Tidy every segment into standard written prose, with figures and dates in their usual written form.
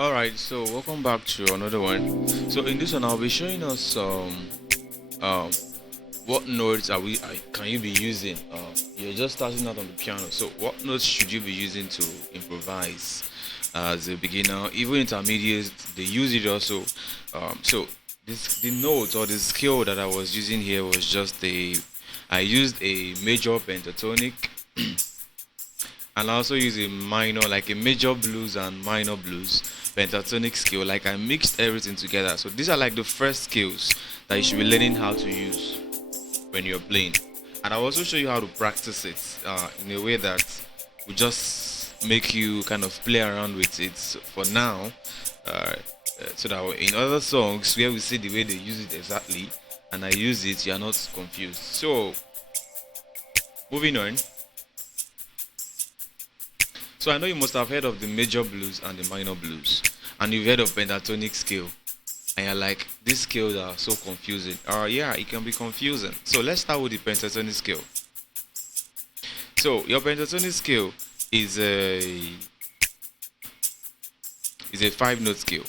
Alright, so welcome back to another one. So in this one, I'll be showing us um what notes can you be using. You're just starting out on the piano, so what notes should you be using to improvise as a beginner? Even intermediates, they use it also. So the notes or the scale that I was using here was just I used a major pentatonic and I also use a minor, like a major blues and minor blues pentatonic scale. Like I mixed everything together. So these are like the first skills that you should be learning how to use when you're playing. And I'll also show you how to practice it in a way that will just make you kind of play around with it for now. So that in other songs where we see the way they use it exactly, and I use it, you're not confused. So moving on. So I know you must have heard of the major blues and the minor blues, and you've heard of pentatonic scale, and you're like, these scales are so confusing. Yeah, it can be confusing. So let's start with the pentatonic scale. So your pentatonic scale is a five-note scale.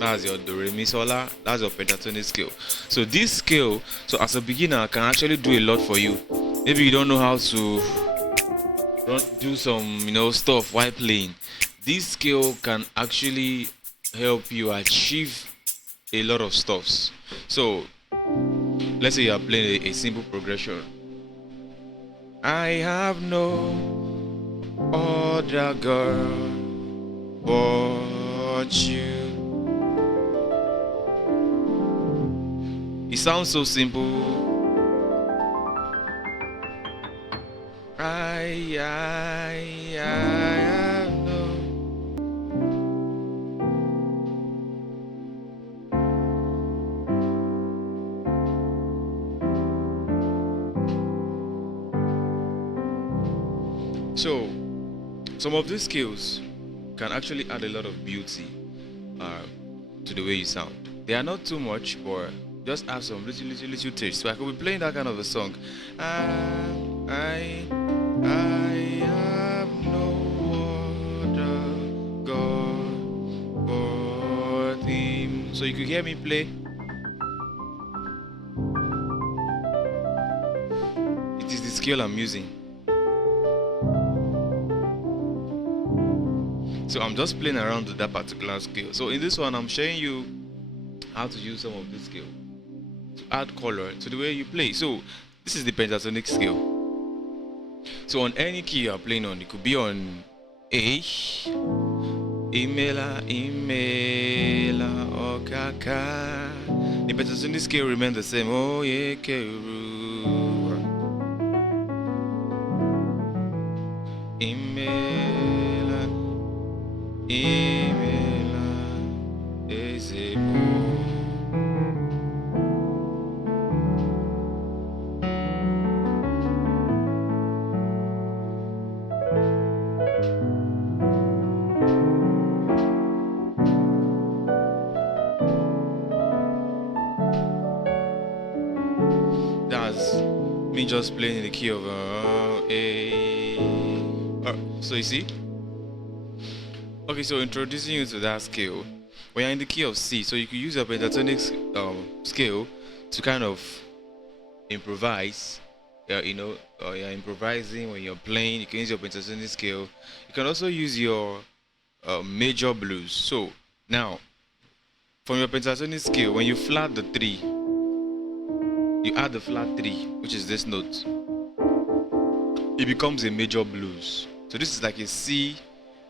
That's your do re mi sol la. That's your pentatonic scale. So this scale, so as a beginner, can actually do a lot for you. Maybe you don't know how to do some stuff while playing. This skill can actually help you achieve a lot of stuffs. So let's say you are playing a simple progression. I have no other girl but you. It sounds so simple. I have no. So, some of these skills can actually add a lot of beauty uh, to the way you sound. They are not too much, but just have some little taste. So I could be playing that kind of a song. I have no other God but Him. So you could hear me play. It is the scale I'm using. So I'm just playing around with that particular scale. So in this one, I'm showing you how to use some of this scale to add color to the way you play. So this is the pentatonic scale. So on any key you are playing on, it could be on A, Imela, Okaka. The pentatonic scale remains the same. Oh yeah, Keru. Imela, Imela, Ezebo. That's me just playing in the key of A. So you see? Okay, so introducing you to that scale. When you're in the key of C, so you could use your pentatonic scale to kind of improvise. You're improvising when you're playing. You can use your pentatonic scale. You can also use your major blues. So now, from your pentatonic scale, when you flat the three, you add the flat three, which is this note. It becomes a major blues. So this is like a C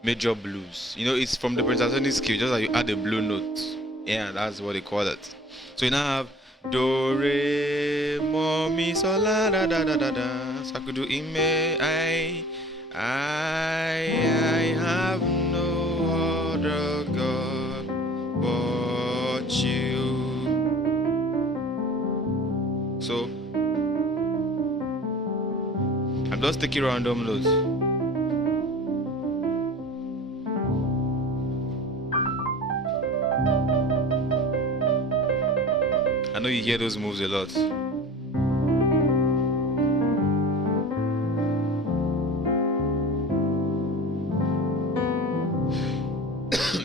major blues. It's from the pentatonic scale, just like you add a blue note. Yeah, that's what they call it. So you now have do re mi sol la da da da da da. So I could do ime I have no other God but you. So I'm just taking random notes. I know you hear those moves a lot.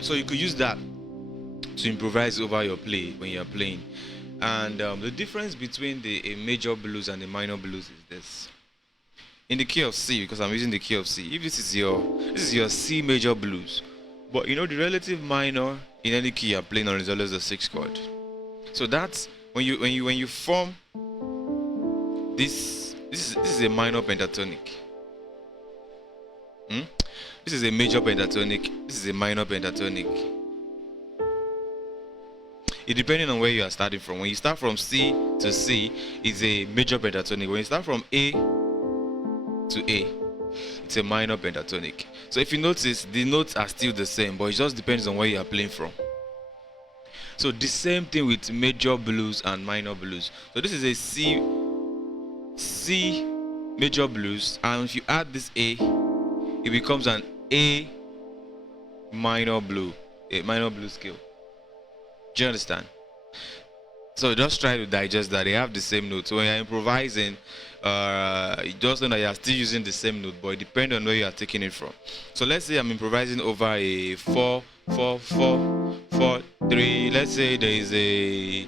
So you could use that to improvise over your play when you're playing. And the difference between a major blues and a minor blues is this. In the key of C, because I'm using the key of C, if this is your C major blues, but the relative minor in any key you're playing on is always the sixth chord. So that's when you form this. This is a minor pentatonic. This is a major pentatonic. This is a minor pentatonic. It depending on where you are starting from. When you start from C to C, it's a major pentatonic. When you start from A to A, it's a minor pentatonic. So if you notice, the notes are still the same, but it just depends on where you are playing from. So the same thing with major blues and minor blues. So this is a C major blues, and if you add this A, it becomes an A minor blue, a minor blue scale. Do you understand? So just try to digest that. They have the same note. So when you're improvising, just know that you're still using the same note, but it depends on where you are taking it from. So let's say I'm improvising over a 4, 4, 4, 4, 3. Let's say there is a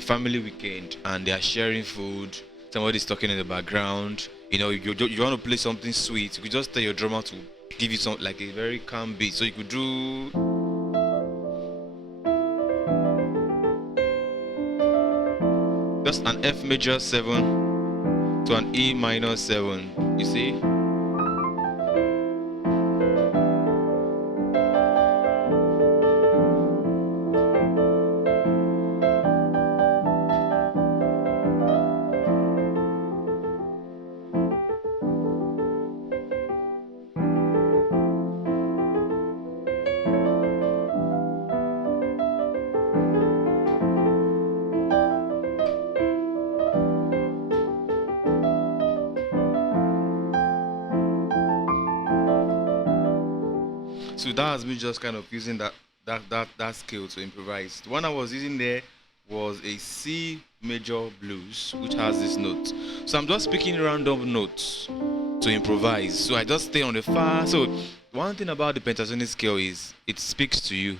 family weekend and they are sharing food. Somebody's talking in the background. You want to play something sweet. You could just tell your drummer to give you something like a very calm beat. So you could do. Just an F major 7 to an E minor 7. You see? So that was me just kind of using that scale to improvise. The one I was using there was a C major blues, which has this note. So I'm just picking random notes to improvise. So I just stay on the far. So one thing about the pentatonic scale is it speaks to you.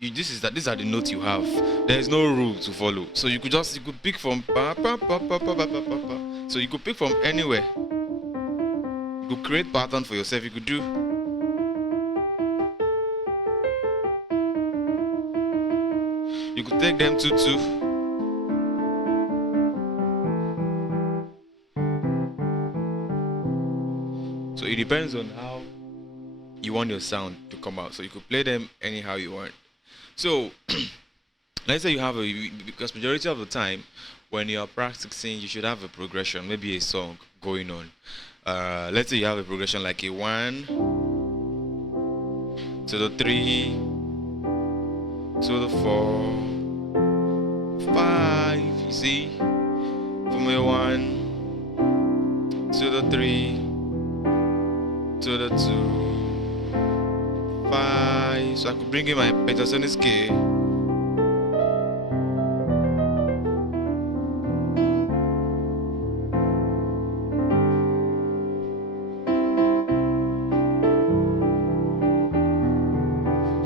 These are the notes you have. There is no rule to follow. So you could pick from pa pa pa pa pa pa pa pa. So you could pick from anywhere. You could create pattern for yourself. You could do. You could take them 2-2. So it depends on how you want your sound to come out. So you could play them anyhow you want. So let's say you have because majority of the time when you're practicing, you should have a progression, maybe a song going on. Let's say you have a progression like a 1 to the 3 to the 4, 5. You see, from a 1 to the 3 to the 2, 5. So I could bring in my pentatonic scale.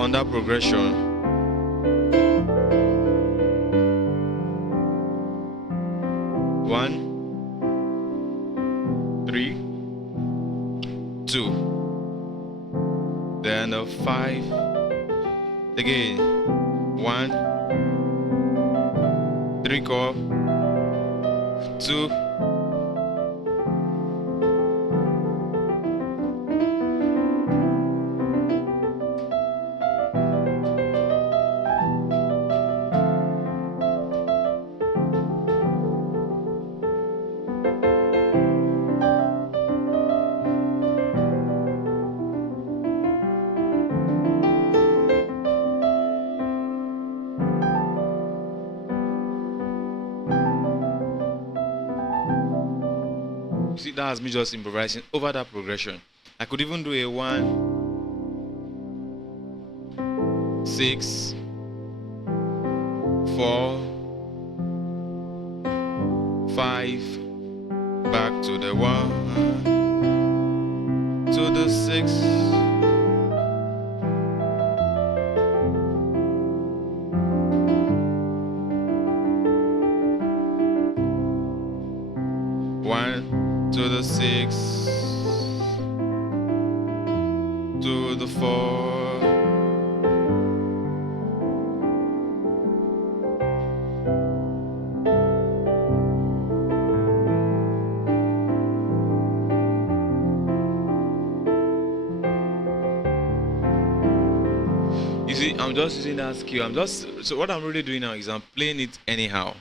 On that progression. 1, 3, 2, then a 5, again 1, 3 chord, 2, see, that has me just improvising over that progression. I could even do a 1, 6, 4, 5, back to the 1, to the 6, the 6, to the 4. You see, I'm just using that skill. So what I'm really doing now is I'm playing it anyhow.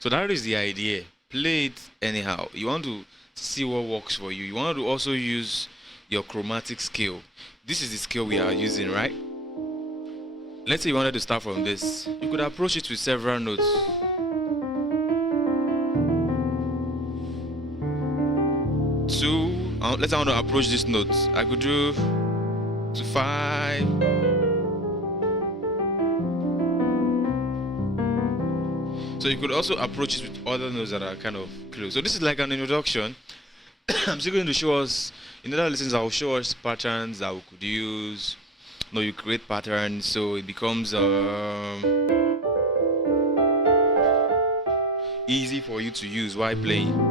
So that is the idea. Play it anyhow. You want to see what works for you. You want to also use your chromatic skill. This is the skill we are using, right? Let's say you wanted to start from this. You could approach it with several notes. Let's say I want to approach this note. I could do to 5. So you could also approach it with other notes that are kind of close. So this is like an introduction. I'm still going to show us, in other lessons I'll show us patterns that we could use. You create patterns so it becomes easy for you to use while playing.